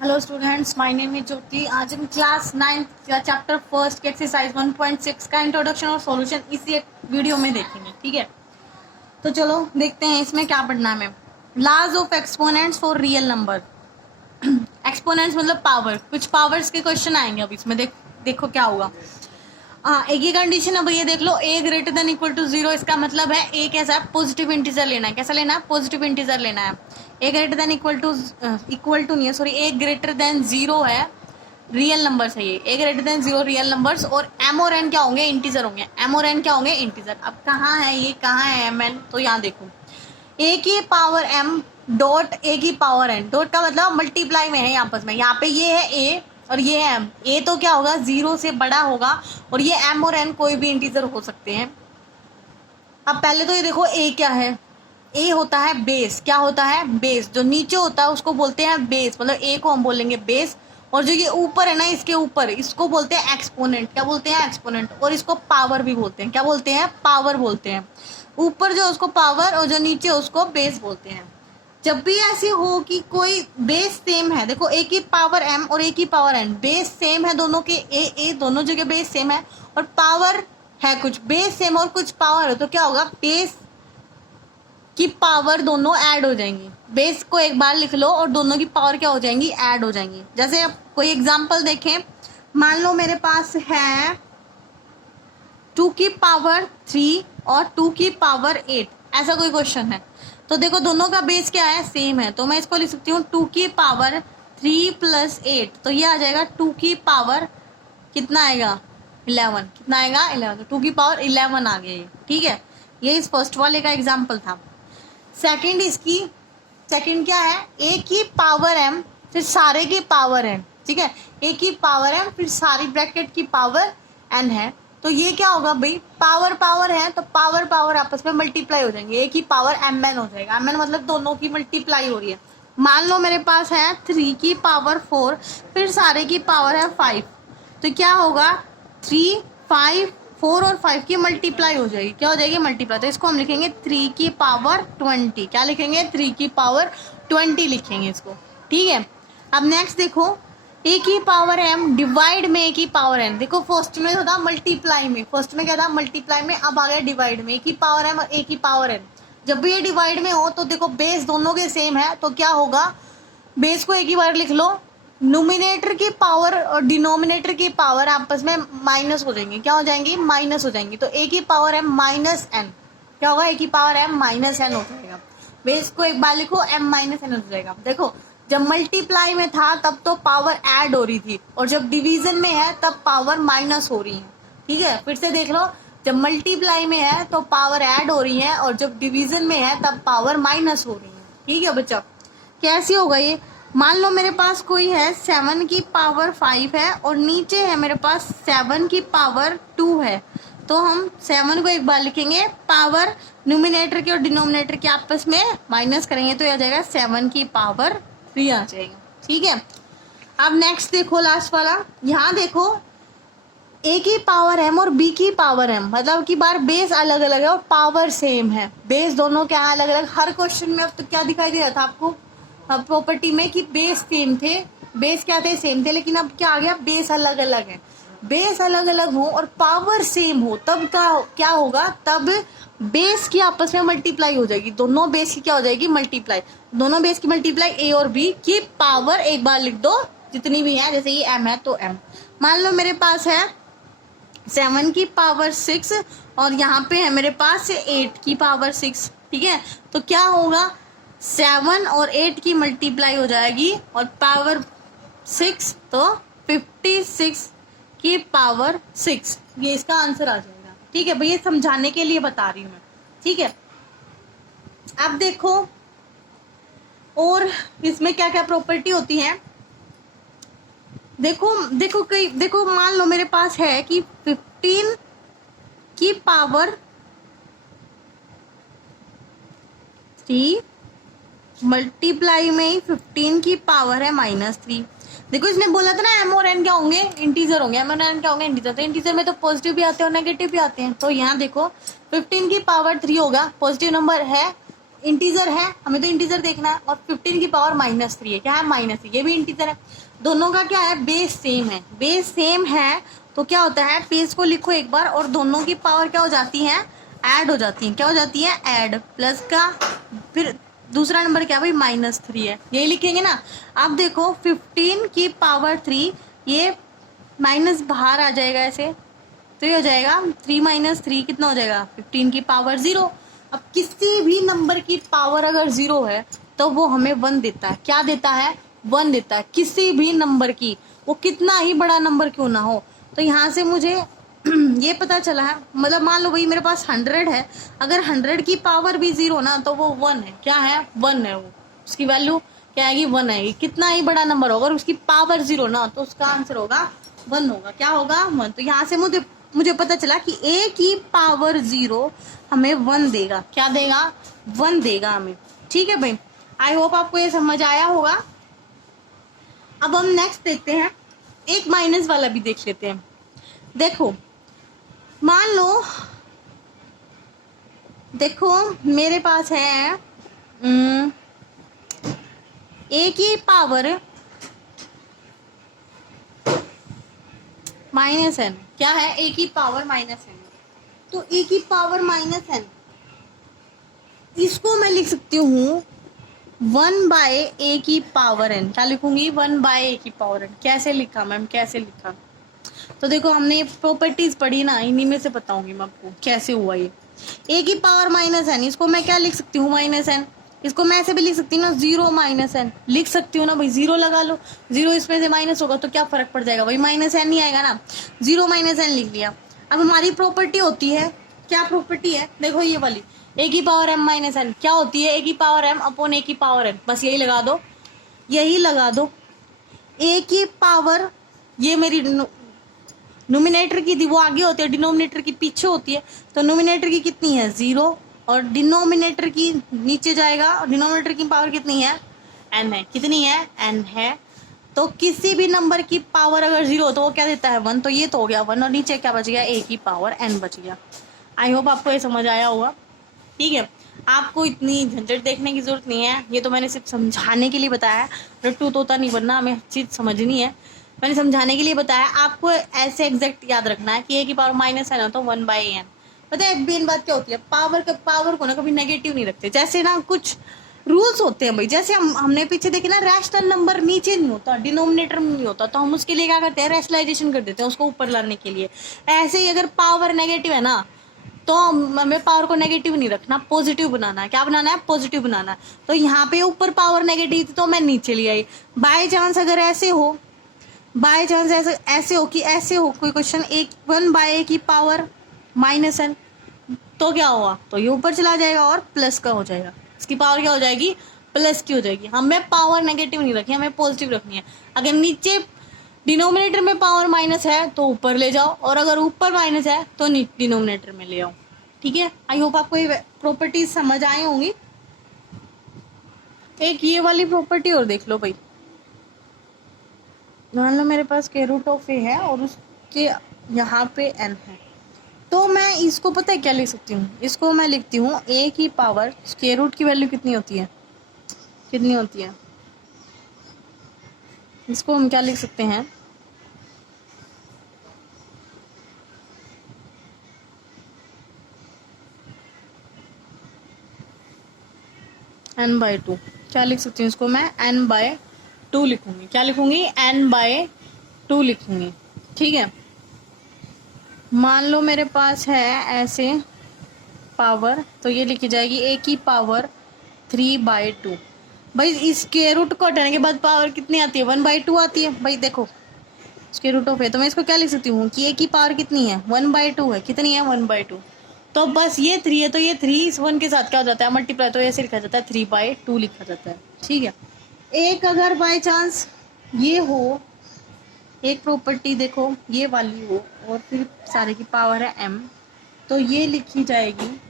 Hello students, my name is Jyoti. आज हम class 9 का चैप्टर फर्स्ट के एक्सरसाइज 1.6 का इंट्रोडक्शन और सॉल्यूशन इसी एक वीडियो में देखेंगे। ठीक है, तो चलो देखते हैं इसमें क्या पढ़ना है। लाज of exponents for real number. Exponents मतलब पावर, कुछ पावर्स के क्वेश्चन आएंगे अब इसमें। देखो क्या होगा। एक ही कंडीशन है भैया, देख लो, ए ग्रेटर देन इक्वल टू 0। इसका मतलब है ए कैसा है, पॉजिटिव इंटीजर लेना है। कैसा लेना है, पॉजिटिव इंटीजर लेना है। ए ग्रेटर देन इक्वल टू नहीं है, सॉरी, ए ग्रेटर देन 0 है, रियल नंबर्स है ये। ए ग्रेटर देन 0 रियल नंबर्स, और एम और एन क्या होंगे, इंटीजर होंगे। एम और एन क्या होंगे, इंटीजर। अब कहाँ है ये, कहाँ है एम एन, तो यहाँ देखो, ए की पावर एम डॉट ए की पावर एन। डॉट का मतलब मल्टीप्लाई में है आपस में। यहाँ पे ये है ए और ये है एम। ए तो क्या होगा, 0 से बड़ा होगा, और ये एम और एन कोई भी इंटीजर हो सकते हैं। अब पहले तो ये देखो, ए क्या है, ए होता है बेस। क्या होता है, बेस। जो नीचे होता है उसको बोलते हैं बेस, मतलब ए को हम बोलेंगे बेस। और जो ये ऊपर है ना, इसके ऊपर, इसको बोलते हैं एक्सपोनेंट। क्या बोलते हैं, एक्सपोनेंट। और इसको पावर भी बोलते हैं। क्या बोलते हैं, पावर बोलते हैं। ऊपर जो उसको पावर, और जो नीचे उसको बेस बोलते हैं। जब भी ऐसे हो कि कोई बेस सेम है, देखो ए की पावर एम और ए की पावर एन, बेस सेम है दोनों के, ए दोनों जगह बेस सेम है, और पावर है कुछ, बेस सेम और कुछ पावर है, तो क्या होगा, बेस की पावर दोनों ऐड हो जाएंगी। बेस को एक बार लिख लो और दोनों की पावर क्या हो जाएंगी, ऐड हो जाएंगी। जैसे अब कोई एग्जांपल देखें, मान लो मेरे पास है 2 की पावर 3 और 2 की पावर 8, ऐसा कोई क्वेश्चन है। तो देखो दोनों का बेस क्या है, सेम है, तो मैं इसको लिख सकती हूँ 2 की पावर 3 प्लस 8, तो ये आ जाएगा 2 की पावर कितना आएगा, 11। कितना आएगा, 11। तो 2 की पावर 11 आ गया ये। ठीक है, ये इस फर्स्ट वाले का एग्जाम्पल था। सेकंड, इसकी सेकंड क्या है, ए की पावर एम फिर सारे की पावर एन। ठीक है, ए की पावर एम फिर सारी ब्रैकेट की पावर एन है। तो ये क्या होगा भाई, पावर पावर है तो पावर पावर आपस में मल्टीप्लाई हो जाएंगे। ए की पावर एम एन हो जाएगा। एम एन मतलब दोनों की मल्टीप्लाई हो रही है। मान लो मेरे पास है 3 की पावर 4 फिर सारे की पावर है 5, तो क्या होगा, 3, 5, 4 और 5 की मल्टीप्लाई हो जाएगी। क्या हो जाएगी, मल्टीप्लाई। तो इसको हम लिखेंगे 3 की पावर 20। क्या लिखेंगे, 3 की पावर 20 लिखेंगे इसको। ठीक है, अब नेक्स्ट देखो, ए की पावर एम डिवाइड में ए की पावर एन। देखो फर्स्ट में था मल्टीप्लाई में, फर्स्ट में क्या था, मल्टीप्लाई में, अब आ गया डिवाइड में। ए की पावर एम और ए की पावर एन। जब भी ये डिवाइड में हो तो देखो बेस दोनों के सेम है, तो क्या होगा, बेस को एक ही बार लिख लो, नोमिनेटर की पावर और डिनोमिनेटर की पावर आपस में माइनस हो जाएंगी। क्या हो जाएंगी, माइनस हो जाएंगी। तो ए की पावर एम माइनस एन, क्या होगा, ए की पावर एम माइनस एन हो जाएगा। बेस को एक बार लिखो, एम माइनस एन हो जाएगा। देखो जब मल्टीप्लाई में था तब तो पावर ऐड हो रही थी, और जब डिवीजन में है तब पावर माइनस हो रही है। ठीक है, फिर से देख लो, जब मल्टीप्लाई में है तो पावर ऐड हो रही है, और जब डिवीजन में है तब पावर माइनस हो रही है। ठीक है बच्चा, कैसे होगा ये, मान लो मेरे पास कोई है 7 की पावर 5 है, और नीचे है मेरे पास 7 की पावर 2 है, तो हम 7 को एक बार लिखेंगे, पावर न्यूमिनेटर की और डिनोमिनेटर की आपस में माइनस करेंगे, तो यह आ जाएगा 7 की पावर 3 आ जाएगा। ठीक है, अब नेक्स्ट देखो, लास्ट वाला, यहाँ देखो, ए की पावर एम और बी की पावर एम, मतलब की बार बेस अलग अलग है और पावर सेम है। बेस दोनों क्या है, अलग अलग। हर क्वेश्चन में अब तो क्या दिखाई दे रहा था आपको, प्रॉपर्टी में, कि बेस सेम थे, बेस क्या थे, सेम थे, लेकिन अब क्या आ गया, बेस अलग अलग है। बेस अलग अलग हो और पावर सेम हो तब क्या होगा, तब बेस की आपस में मल्टीप्लाई हो जाएगी। दोनों बेस की क्या हो जाएगी, मल्टीप्लाई। दोनों बेस की मल्टीप्लाई, ए और बी की पावर एक बार लिख दो, जितनी भी है, जैसे ये एम है तो एम। मान लो मेरे पास है 7 की पावर 6 और यहाँ पे है मेरे पास 8 की पावर 6। ठीक है, तो क्या होगा, 7 और 8 की मल्टीप्लाई हो जाएगी, और पावर 6 तो 56 की पावर 6, ये इसका आंसर आ जाएगा। ठीक है भैया, समझाने के लिए बता रही हूँ मैं। ठीक है, अब देखो और इसमें क्या क्या प्रॉपर्टी होती है। देखो मान लो मेरे पास है कि 15 की पावर 3 मल्टीप्लाई में 15 की पावर है -3। देखो इसने बोला था ना, एम और एन क्या होंगे, इंटीजर होंगे। एम और एन क्या होंगे, इंटीजर। तो इंटीजर में तो पॉजिटिव भी आते हैं और नेगेटिव भी आते हैं। तो यहाँ देखो 15 की पावर 3 होगा, पॉजिटिव नंबर है, इंटीजर है, हमें तो इंटीजर देखना है, और 15 की पावर -3 है, क्या है -3, ये भी इंटीजर है। दोनों का क्या है, बेस सेम है, बेस सेम है तो क्या होता है, बेस को लिखो एक बार और दोनों की पावर क्या हो जाती है, ऐड हो जाती है, क्या हो जाती है, ऐड, प्लस का, फिर दूसरा नंबर क्या भाई -3 है, यही लिखेंगे ना। अब देखो 15 की पावर 3, ये माइनस बाहर आ जाएगा ऐसे, तो ये हो जाएगा 3 - 3 कितना हो जाएगा, 15 की पावर 0। अब किसी भी नंबर की पावर अगर 0 है तो वो हमें 1 देता है, क्या देता है, 1 देता है, किसी भी नंबर की, वो कितना ही बड़ा नंबर क्यों ना हो। तो यहाँ से मुझे ये पता चला है, मतलब मान लो भाई मेरे पास 100 है, अगर 100 की पावर भी 0 ना तो वो 1 है, क्या है, 1 है, वो उसकी वैल्यू क्या आएगी, 1 आएगी। कितना ही बड़ा नंबर होगा और उसकी पावर 0 ना, तो उसका आंसर होगा 1 होगा, क्या होगा, 1। तो यहाँ से मुझे पता चला कि a की पावर 0 हमें 1 देगा, क्या देगा, 1 देगा हमें। ठीक है भाई, आई होप आपको ये समझ आया होगा। अब हम नेक्स्ट देखते हैं, एक माइनस वाला भी देख लेते हैं। देखो मान लो, देखो मेरे पास है a की पावर -n, क्या है, a की पावर -n, तो a की पावर -n इसको मैं लिख सकती हूँ 1/a की पावर n, क्या लिखूंगी, 1/a की पावर n। कैसे लिखा मैम, कैसे लिखा, तो देखो हमने प्रॉपर्टीज पढ़ी ना, इन्हीं में से बताऊंगी मैं आपको कैसे हुआ ये। a की पावर -n, इसको मैं क्या लिख सकती हूँ, -n, इसको मैं ऐसे भी लिख सकती हूँ ना, 0 -n लिख सकती हूँ ना भाई, 0 लगा लो, 0 इसमें से माइनस होगा तो क्या फर्क पड़ जाएगा भाई, -n ही आएगा ना, 0 -n लिख लिया। अब हमारी प्रॉपर्टी होती है, क्या प्रॉपर्टी है, देखो ये वाली, a की पावर m -n क्या होती है, a की पावर m अपॉन a की पावर n, बस यही लगा दो, यही लगा दो। a की पावर, ये मेरी नोमिनेटर की थी, वो आगे होती है, डिनोमिनेटर की पीछे होती है, तो नोमिनेटर की कितनी है, 0, और डिनोमिनेटर की नीचे जाएगा, और डिनोमिनेटर की पावर कितनी है, n है, कितनी है, n है। तो किसी भी नंबर की पावर अगर 0 हो तो वो क्या देता है, 1, तो ये तो हो गया 1, और नीचे क्या बच गया, a की पावर n बच गया। आई होप आपको ये समझ आया होगा। ठीक है, आपको इतनी झंझट देखने की जरूरत नहीं है, ये तो मैंने सिर्फ समझाने के लिए बताया है, रट्टू तोता नहीं बनना, हमें चीज समझनी है, मैंने समझाने के लिए बताया। आपको ऐसे एग्जैक्ट याद रखना है कि a की पावर -n है तो 1/n। पता है एक मेन बात क्या होती है, पावर को ना कभी नेगेटिव नहीं रखते, जैसे ना कुछ रूल्स होते हैं भाई, जैसे हमने पीछे देखे ना, रैशनल नंबर नीचे नहीं होता, डिनोमिनेटर में नहीं होता, तो हम उसके लिए क्या करते हैं, रैशनलाइजेशन कर देते हैं उसको ऊपर लाने के लिए। ऐसे ही अगर पावर नेगेटिव है ना, तो हमें पावर को नेगेटिव नहीं रखना, पॉजिटिव बनाना है, क्या बनाना है, पॉजिटिव बनाना है। तो यहाँ पे ऊपर पावर नेगेटिव थी तो मैं नीचे ले आई। बाय चांस अगर ऐसे हो, बाय चांस ऐसे हो कि ऐसे हो कोई क्वेश्चन, 1/a की पावर -n, तो क्या होगा, तो ये ऊपर चला जाएगा और प्लस का हो जाएगा, इसकी पावर क्या हो जाएगी, प्लस की हो जाएगी। हमें पावर नेगेटिव नहीं रखनी, हमें पॉजिटिव रखनी है। अगर नीचे डिनोमिनेटर में पावर माइनस है तो ऊपर ले जाओ, और अगर ऊपर माइनस है तो डिनोमिनेटर में ले आओ। ठीक है, आई होप आपको ये प्रॉपर्टीज समझ आई होंगी। एक ये वाली प्रॉपर्टी और देख लो भाई, मान लो मेरे पास के रूट ऑफ ए है और उसके यहाँ पे n है, तो मैं इसको पता है क्या लिख सकती हूँ, इसको मैं लिखती हूँ a की पावर, स्क्वायर रूट की वैल्यू कितनी होती है, कितनी होती है, इसको हम क्या लिख सकते हैं, n/2, क्या लिख सकती हूँ इसको मैं, n/2 लिखूंगी, क्या लिखूंगी, n/2 लिखूंगी। ठीक है, मान लो मेरे पास है ऐसे पावर, तो ये लिखी जाएगी a की पावर 3/2। भाई इस स्क्वायर रूट को हटाने के बाद पावर कितनी आती है, 1/2 आती है। भाई देखो स्क्वायर रूट ऑफ है, तो मैं इसको क्या लिख सकती हूँ कि a की पावर कितनी है, 1/2 है, कितनी है, 1/2। तो बस ये 3 है, तो ये 3 इस 1 के साथ क्या हो जाता है, मल्टीप्लाई, तो ऐसे लिखा जाता है 3/2 लिखा जाता है। ठीक है, एक अगर बाय चांस ये हो, एक प्रॉपर्टी देखो ये वाली हो, और फिर सारे की पावर है m, तो ये लिखी जाएगी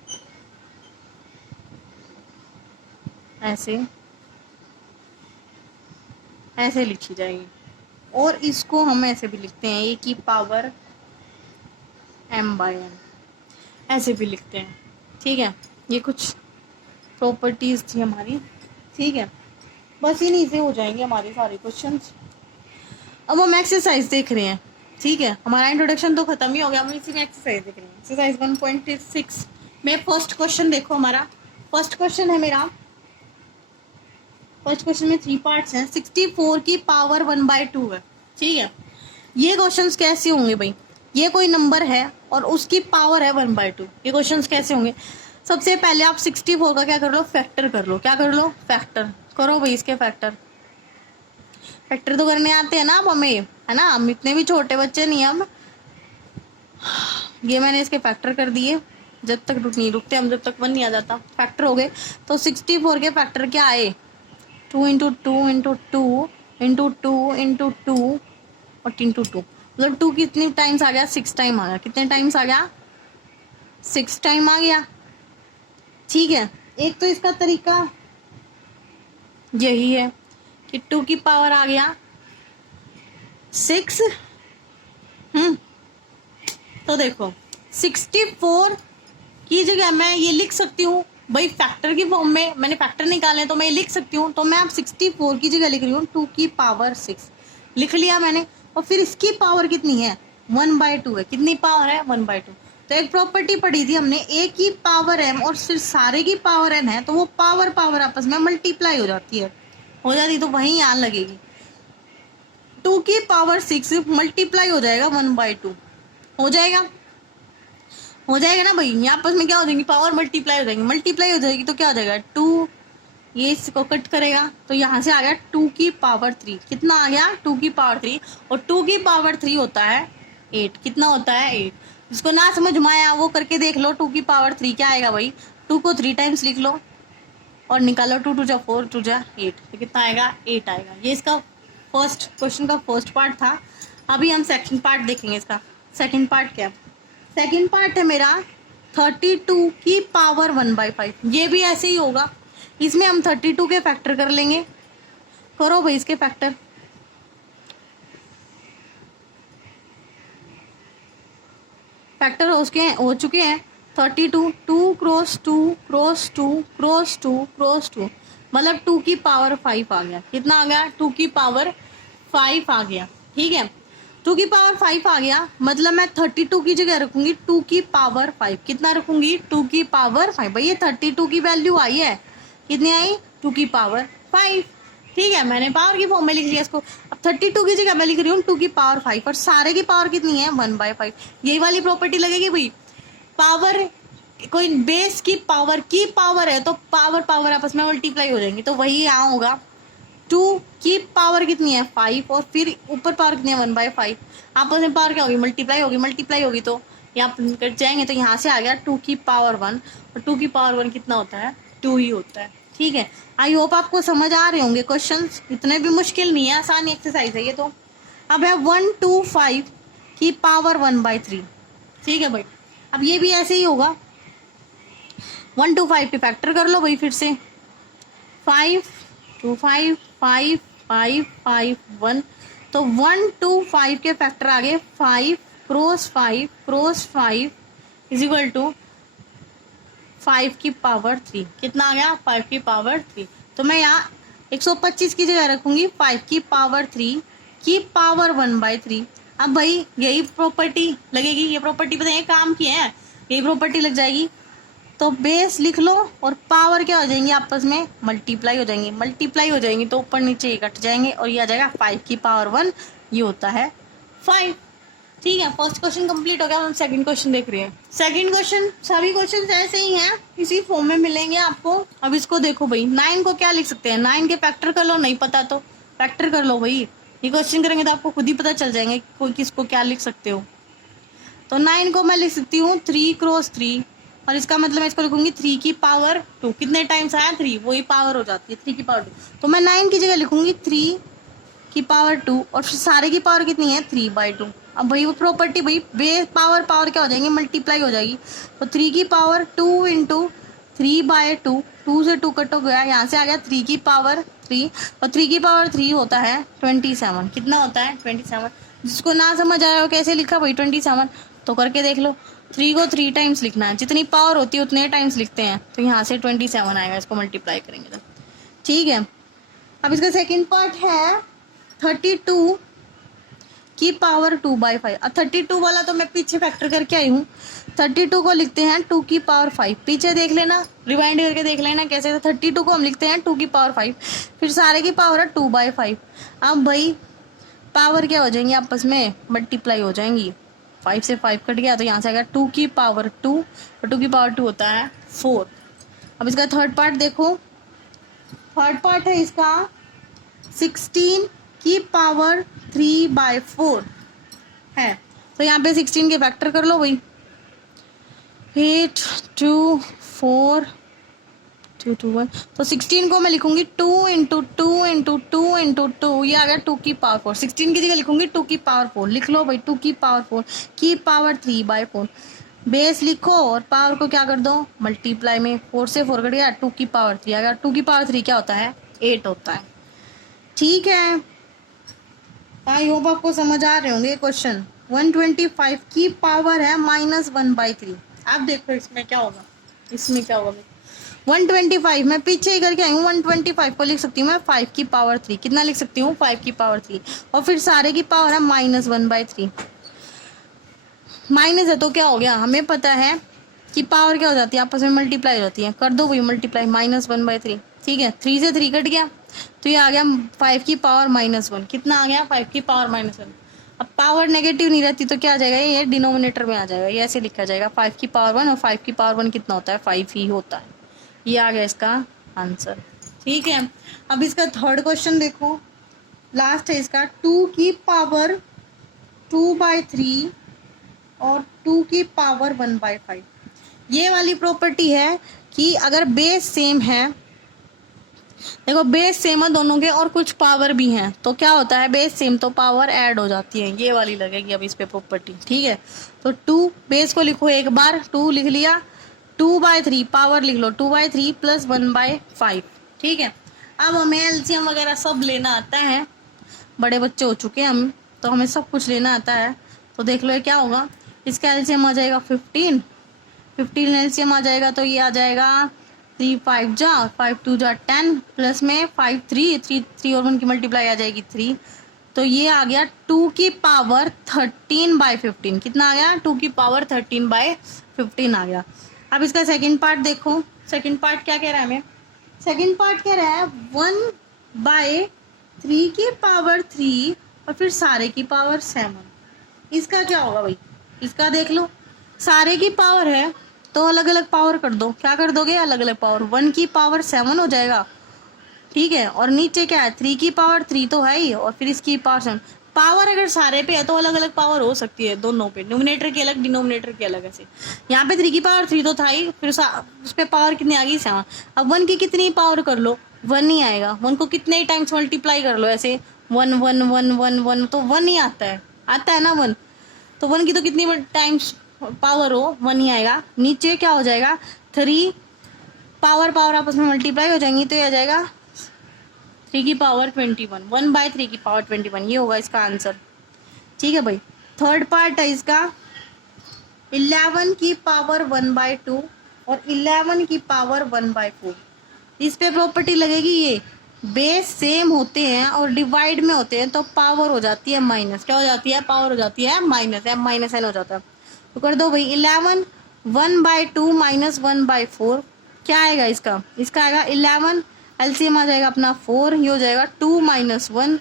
ऐसे, ऐसे लिखी जाएगी, और इसको हम ऐसे भी लिखते हैं a की पावर m/n, ऐसे भी लिखते हैं। ठीक है, ये कुछ प्रॉपर्टीज थी हमारी, ठीक है। बस इन्हीं से हो जाएंगे हमारे सारे क्वेश्चंस। अब हम एक्सरसाइज देख रहे हैं, ठीक है। हमारा इंट्रोडक्शन तो खत्म ही हो गया, हम इसी में एक्सरसाइज देख रहे हैं। एक्सरसाइज 1.6 में फर्स्ट क्वेश्चन देखो, हमारा फर्स्ट क्वेश्चन है मेरा। फर्स्ट क्वेश्चन में 3 पार्ट्स हैं। 64 की पावर 1/2 है, ठीक है। ये क्वेश्चंस कैसे होंगे भाई, ये कोई नंबर है और उसकी पावर है 1/2, ये क्वेश्चंस कैसे होंगे। सबसे पहले आप 64 का क्या कर लो, फैक्टर कर लो। क्या कर लो, फैक्टर करो भाई। इसके फैक्टर तो करने आते हैं ना अब हमें, है ना। हम इतने भी छोटे बच्चे नहीं हम। ये मैंने इसके फैक्टर कर दिए, जब तक नहीं रुकते हम, जब तक 1 नहीं आ जाता। फैक्टर हो गए। तो 64 के फैक्टर क्या आए, 2 × 2 × 2 × 2 × 2 और 2 मतलब 2 कितनी टाइम्स आ गया, 6 टाइम आ गया। कितने टाइम्स आ गया, 6 टाइम आ गया, ठीक है। एक तो इसका तरीका यही है कि 2 की पावर आ गया 6। तो देखो 64 की जगह मैं ये लिख सकती हूँ भाई, फैक्टर की फॉर्म में मैंने फैक्टर निकाले तो मैं ये लिख सकती हूँ। तो मैं अब 64 की जगह लिख रही हूँ 2 की पावर 6 लिख लिया मैंने। और फिर इसकी पावर कितनी है, 1/2 है। कितनी पावर है, 1/2। तो एक प्रॉपर्टी पढ़ी थी हमने, ए की पावर m और फिर सारे की पावर n है, तो वो पावर आपस में मल्टीप्लाई हो जाती है, तो वहीं यहाँ लगेगी। 2 की पावर 6 मल्टीप्लाई हो जाएगा 1/2, हो जाएगा ना भाई। यहाँ आपस में क्या हो जाएंगी, पावर मल्टीप्लाई हो जाएंगी। मल्टीप्लाई हो जाएगी तो क्या हो जाएगा, 2, ये इसको कट करेगा तो यहाँ से आ गया 2 की पावर 3। कितना आ गया, 2 की पावर 3। और 2 की पावर 3 होता है 8। कितना होता है, 8। जिसको ना समझ में आया वो करके देख लो। 2 की पावर 3 क्या आएगा भाई, 2 को 3 टाइम्स लिख लो और निकालो, 2 × 2 = 4, 2 × 8, तो कितना आएगा, 8 आएगा। ये इसका फर्स्ट क्वेश्चन का फर्स्ट पार्ट था। अभी हम सेकंड पार्ट देखेंगे। इसका सेकंड पार्ट क्या है, सेकंड पार्ट है मेरा 32 की पावर 1/5। ये भी ऐसे ही होगा, इसमें हम 32 के फैक्टर कर लेंगे। करो भाई इसके फैक्टर। फैक्टर हो चुके हैं 32, 2 × 2 × 2 × 2 × 2 मतलब 2 की पावर 5 आ गया। कितना आ गया, 2 की पावर 5 आ गया, ठीक है। 2 की पावर 5 आ गया, मतलब मैं 32 की जगह रखूंगी 2 की पावर 5। कितना रखूंगी, 2 की पावर 5। भाई ये 32 की वैल्यू आई है, कितनी आई, 2 की पावर 5, ठीक है। मैंने पावर की फॉर्म में लिख लिया इसको। अब 32 की जगह मैं लिख रही हूँ 2 की पावर 5 और सारे की पावर कितनी है, 1/5। यही वाली प्रॉपर्टी लगेगी भाई। पावर, कोई बेस की पावर है तो पावर आपस में मल्टीप्लाई हो जाएंगी, तो वही यहाँ होगा। 2 की पावर कितनी है, 5 और फिर ऊपर पावर कितनी है, 1/5। आपस में पावर क्या होगी, मल्टीप्लाई होगी तो यहाँ कट जाएंगे। तो यहाँ से आ गया 2 की पावर 1 और 2 की पावर 1 कितना होता है, 2 ही होता है, ठीक है। आई होप आपको समझ आ रहे होंगे क्वेश्चंस, इतने भी मुश्किल नहीं है, आसान एक्सरसाइज है ये तो। अब है 125 की पावर 1/3, ठीक है भाई। अब ये भी ऐसे ही होगा, 125 पे फैक्टर कर लो भाई फिर से। 5 2 5 5 5 5 1, तो 125 के फैक्टर आ गए 5 × 5 × 5 = 5 की पावर 3। कितना आ गया, 5 की पावर 3। तो मैं यहाँ 125 की जगह रखूंगी 5 की पावर 3 की पावर 1/3। अब भाई यही प्रॉपर्टी लगेगी, ये प्रॉपर्टी बताइए काम की है, यही प्रॉपर्टी लग जाएगी। तो बेस लिख लो और पावर क्या हो जाएंगी, आपस में मल्टीप्लाई हो जाएंगी तो ऊपर नीचे ही कट जाएंगे और ये आ जाएगा 5 की पावर 1, ये होता है 5, ठीक है। फर्स्ट क्वेश्चन कंप्लीट हो गया। हम सेकंड क्वेश्चन देख रहे हैं। सेकंड क्वेश्चन, सभी क्वेश्चन ऐसे ही हैं, इसी फॉर्म में मिलेंगे आपको। अब इसको देखो भाई, 9 को क्या लिख सकते हैं, 9 के फैक्टर कर लो, नहीं पता तो फैक्टर कर लो भाई। ये क्वेश्चन करेंगे तो आपको खुद ही पता चल जाएंगे कोई किसको क्या लिख सकते हो। तो 9 को मैं लिख सकती हूँ 3 × 3 और इसका मतलब मैं इसको लिखूंगी 3 की पावर 2। कितने टाइम्स आया, 3, वही पावर हो जाती है 3 की पावर 2। तो मैं 9 की जगह लिखूंगी 3 की पावर 2 और फिर सारे की पावर कितनी है, 3/2। अब भाई वो प्रॉपर्टी भाई बे पावर क्या हो जाएंगे, मल्टीप्लाई हो जाएगी। तो 3 की पावर 2 × 3/2, 2 से 2 कट हो गया, यहाँ से आ गया 3 की पावर 3 और 3 की पावर 3 होता है 27। कितना होता है, 27। जिसको ना समझ आया हो कैसे लिखा भाई 27, तो करके देख लो। 3 को 3 टाइम्स लिखना है, जितनी पावर होती है उतने टाइम्स लिखते हैं, तो यहाँ से 27 आएगा, इसको मल्टीप्लाई करेंगे तो। ठीक है, अब इसका सेकंड पार्ट है 32 की पावर 2/5। अब 32 वाला तो मैं पीछे फैक्टर करके आई हूँ, 32 को लिखते हैं 2 की पावर 5। पीछे देख लेना, रिवाइंड करके देख लेना कैसे। 32 को हम लिखते हैं 2 की पावर 5, फिर सारे की पावर है 2/5। अब भाई पावर क्या हो जाएंगी, आपस में मल्टीप्लाई हो जाएंगी। 5 से 5 कट गया तो यहाँ से आएगा 2 की पावर 2, और 2 की पावर 2 होता है 4। अब इसका थर्ड पार्ट देखो, थर्ड पार्ट है इसका 16 की पावर 3/4 है। तो यहाँ पे 16 के फैक्टर कर लो भाई, 8 2 4 2 2 1। तो 16 को मैं लिखूंगी 2 इंटू 2 इंटू 2 इंटू 2, ये आ गया 2 की पावर 4। 16 की जगह लिखूंगी 2 की पावर 4, लिख लो भाई 2 की पावर 4 की पावर 3/4। बेस लिखो और पावर को क्या कर दो मल्टीप्लाई में, 4 से 4 कट गया, 2 की पावर 3 आ गया। 2 की पावर 3 क्या होता है, 8 होता है। ठीक है, आई होप आपको समझ आ रहे होंगे क्वेश्चन। 125 की पावर है -1/3। आप देखो इसमें क्या होगा, इसमें क्या होगा। 125 मैं पीछे ही करके आई हूँ, 125 को लिख सकती हूँ मैं 5 की पावर 3। कितना लिख सकती हूँ, 5 की पावर 3, और फिर सारे की पावर है -1/3। माइनस है तो क्या हो गया, हमें पता है कि पावर क्या हो जाती है, आपस में मल्टीप्लाई हो जाती है। कर दो भाई मल्टीप्लाई, -1/3। ठीक है, 3 से 3 कट गया, तो ये आ गया 5 की पावर -1। कितना आ गया, 5 की पावर -1। अब पावर नेगेटिव नहीं रहती तो क्या आ जाएगा, ये डिनोमिनेटर में आ जाएगा, ये ऐसे लिखा जाएगा 5 की पावर 1, और 5 की पावर 1 कितना होता है, 5 ही होता है। ये आ गया इसका आंसर। ठीक है, अब इसका थर्ड क्वेश्चन देखो, लास्ट है इसका 2 की पावर 2/3 और 2 की पावर 1/5। ये वाली प्रॉपर्टी है कि अगर बेस सेम है, देखो बेस सेम है दोनों के और कुछ पावर भी हैं, तो क्या होता है, बेस सेम तो पावर ऐड हो जाती है, ये वाली लगेगी अब इस पे प्रॉपर्टी। ठीक है, तो 2 बेस को लिखो एक बार, 2 लिख लिया, 2/3 पावर लिख लो 2/3 प्लस 1/5। ठीक है, अब हमें एलसीएम वगैरह सब लेना आता है, बड़े बच्चे हो चुके हैं हम, तो हमें सब कुछ लेना आता है। तो देख लो ये क्या होगा, इसका एलसीएम आ जाएगा 15 एलसीएम आ जाएगा, तो ये आ जाएगा 3 5 जा 5 2 जा 10, प्लस में 5 3 और 1 की मल्टीप्लाई आ जाएगी 3, तो ये आ गया 2 की पावर 13/15। कितना आ गया, 2 की पावर 13/15 आ गया। अब इसका सेकंड पार्ट देखो, सेकंड पार्ट क्या कह रहा है हमें, सेकंड पार्ट कह रहा है 1/3 की पावर 3 और फिर सारे की पावर 7। इसका क्या होगा भाई, इसका देख लो, सारे की पावर है तो अलग अलग पावर कर दो, क्या कर दोगे, अलग अलग पावर। 1 की पावर 7 हो जाएगा, ठीक है, और नीचे क्या है, 3 की पावर 3 तो है ही, और फिर इसकी पावर 7। पावर अगर सारे पे है तो अलग अलग पावर हो सकती है दोनों पे, न्यूमिनेटर की अलग डिनोमिनेटर की अलग। ऐसे यहाँ पे 3 की पावर 3 तो था ही, फिर उस पे पावर कितनी आ गई, 7। अब 1 की कितनी पावर कर लो, 1 ही आएगा। 1 को कितने टाइम्स मल्टीप्लाई कर लो, ऐसे 1 1 1 1 1 तो 1 ही आता है ना 1, तो 1 की तो कितनी टाइम्स पावर हो, 1 ही आएगा। नीचे क्या हो जाएगा, 3 पावर आपस में मल्टीप्लाई हो जाएंगी, तो ये आ जाएगा 3 की पावर 21, 1/3 की पावर 21, ये होगा इसका आंसर। ठीक है भाई, थर्ड पार्ट है इसका 11 की पावर 1/2 और 11 की पावर 1/4। इस पे प्रॉपर्टी लगेगी, ये बेस सेम होते हैं और डिवाइड में होते हैं तो पावर हो जाती है माइनस, क्या हो जाती है, पावर हो जाती है माइनस, -n हो जाता है। तो कर दो भाई 11 1/2 माइनस 1/4, क्या आएगा इसका आएगा 11, एलसीएम आ जाएगा अपना 4, ये हो जाएगा 2 - 1,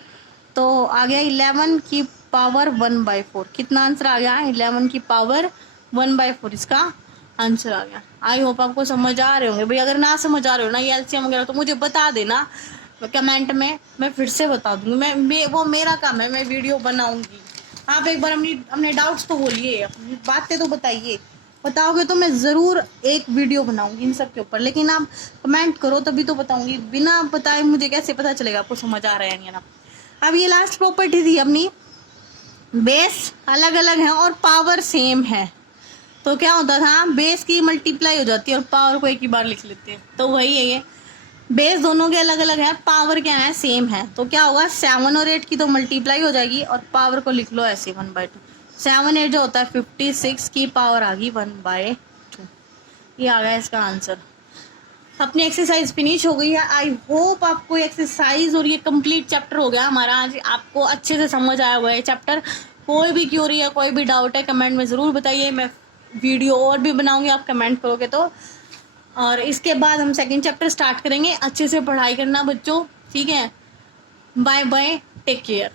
तो आ गया 11 की पावर 1/4। कितना आंसर आ गया, 11 की पावर 1/4 इसका आंसर आ गया। आई होप आपको समझ आ रहे होंगे भाई, अगर ना समझ आ रहे हो ना ये एलसीएम वगैरह तो मुझे बता देना कमेंट में, मैं फिर से बता दूंगी। वो मेरा काम है, मैं वीडियो बनाऊंगी। आप एक बार अपने डाउट्स तो बोलिए, अपनी बातें तो बताइए, बताओगे तो मैं ज़रूर एक वीडियो बनाऊंगी इन सब के ऊपर, लेकिन आप कमेंट करो तभी तो बताऊंगी, बिना बताए मुझे कैसे पता चलेगा आपको समझ आ रहा है या ना। अब ये लास्ट प्रॉपर्टी थी अपनी, बेस अलग अलग है और पावर सेम है, तो क्या होता था, बेस की मल्टीप्लाई हो जाती है और पावर को एक ही बार लिख लेते हैं, तो वही है ये, बेस दोनों के अलग अलग है, पावर क्या है, सेम है, तो क्या होगा 7 और 8 की तो मल्टीप्लाई हो जाएगी और पावर को लिख लो ऐसे 1/2, 7 8 जो होता है 56 की पावर आ गई 1/2। ये आ गया इसका आंसर। अपनी एक्सरसाइज फिनिश हो गई है। आई होप आपको एक्सरसाइज और ये कंप्लीट चैप्टर हो गया हमारा आज, आपको अच्छे से समझ आया हुआ है चैप्टर। कोई भी क्यूरी है, कोई भी डाउट है, कमेंट में ज़रूर बताइए। मैं वीडियो और भी बनाऊंगी, आप कमेंट करोगे तो। और इसके बाद हम सेकंड चैप्टर स्टार्ट करेंगे। अच्छे से पढ़ाई करना बच्चों, ठीक है। Bye bye, take care.